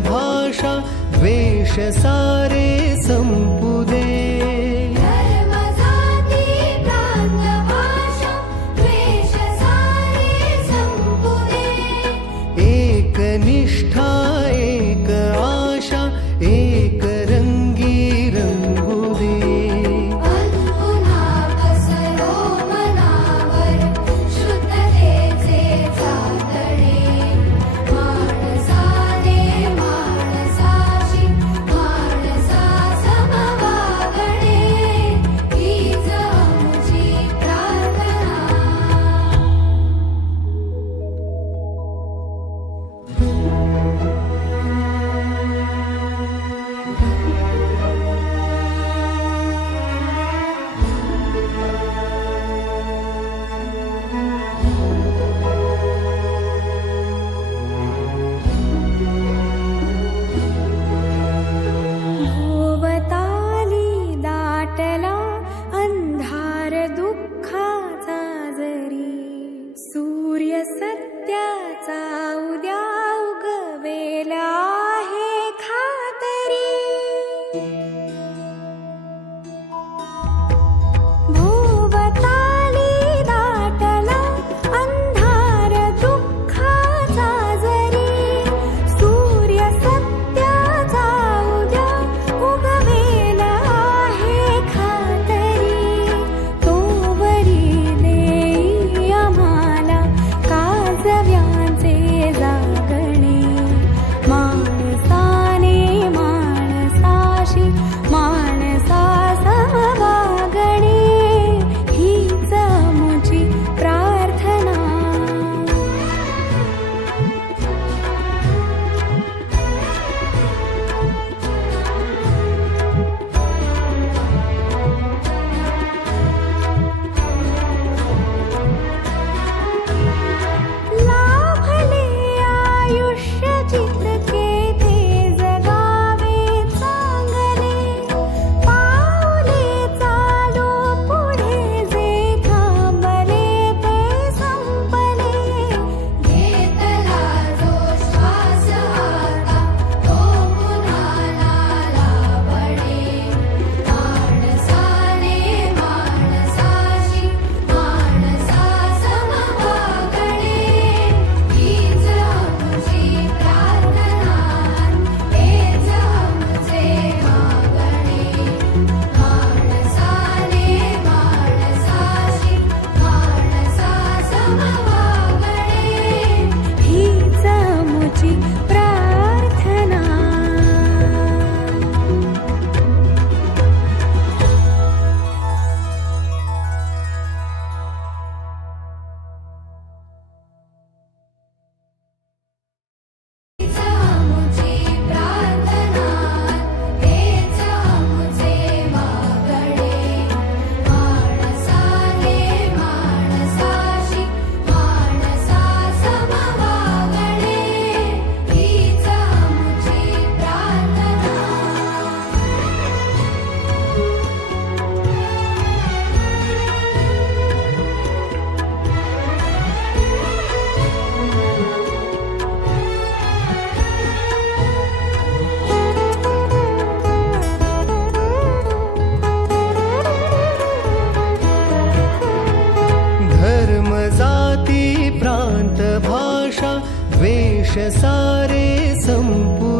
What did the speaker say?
भाषा वेश सारे सम्पूर्ण Oh, వర్షసారే సంపూ